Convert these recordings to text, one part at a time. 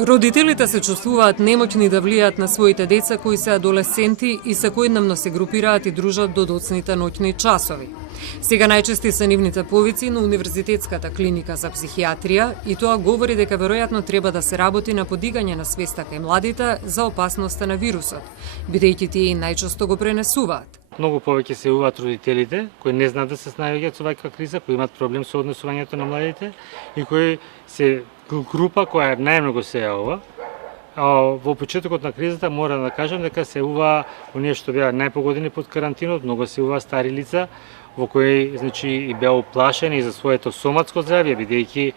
Родителите се чувствуваат немоćни да влијаат на своите деца кои се адолесценти и секојдневно се групираат и дружат до доцните ноќни часови. Сега најчести се нивните повици на Универзитетската клиника за психијатрија и тоа говори дека веројатно треба да се работи на подигање на свеста кај младите за опасноста на вирусот, бидејќи тие и најчесто го пренесуваат. Многу повеќе се јавуваат родителите кои не знаат да се снаоѓаат со ваква криза, кои имаат проблем со однесувањето на младите и кои се група која најмногу се јавува. Во почетокот на кризата мора да кажам дека се јавува оние што беа најпогодени под карантинот, многу се јавува стари лица во кои и беа уплашени за своето соматско здравје, бидејќи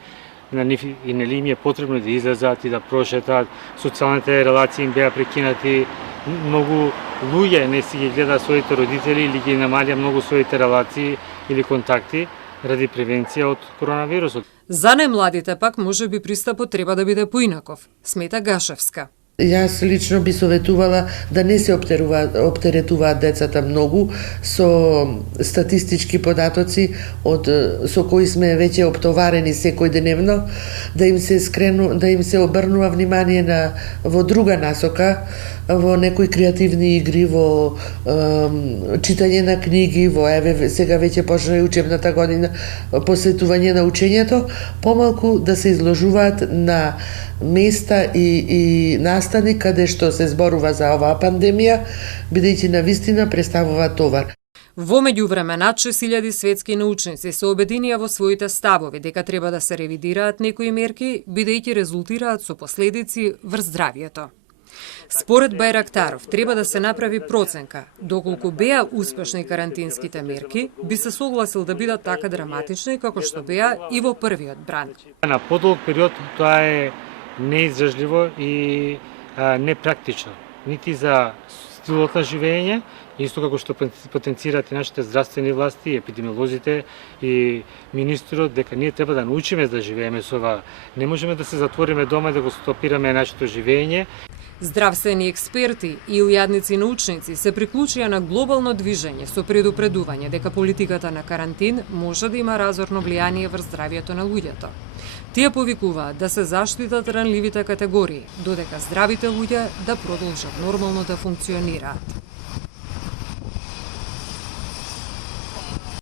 на нив и нели им е потребно да излезат и да прошетаат, социјалните релации им беа прекинати, многу луѓе не си ги гледаат своите родители или ги намалија многу своите релации или контакти ради превенција од коронавирусот. За најмладите пак можеби пристапот треба да биде поинаков, смета Гашевска. Јас лично би советувала да не се оптеретуваат децата многу со статистички податоци со кои сме веќе оптоварени секојдневно, да им се обрнува внимание во друга насока, во некои креативни игри, во читање на книги, во сега веќе почна и учебната година, посветување на учењето, помалку да се изложуваат на места и настани каде што се зборува за оваа пандемија, бидејќи навистина представува товар. Во меѓувреме, над 6000 светски научници се обединија во своите ставови дека треба да се ревидираат некои мерки, бидејќи резултираат со последици врз здравјето. Според Бајрактаров, треба да се направи проценка. Доколку беа успешни карантинските мерки, би се согласил да бидат така драматични како што беа и во првиот бран. На подолг период тоа е неиздржливо и непрактично, нити за стилот на живење, исто како што потенцираат и нашите здравствени власти, епидемиолозите и министрот, дека ние треба да научиме да живееме со ова. Не можеме да се затвориме дома и да го стопираме нашето живење. Здравствени експерти и ујадници научници се приклучија на глобално движење со предупредување дека политиката на карантин може да има разорно влијание врз здравјето на луѓето. Тие повикуваат да се заштитат ранливите категории, додека здравите луѓе да продолжат нормално да функционираат.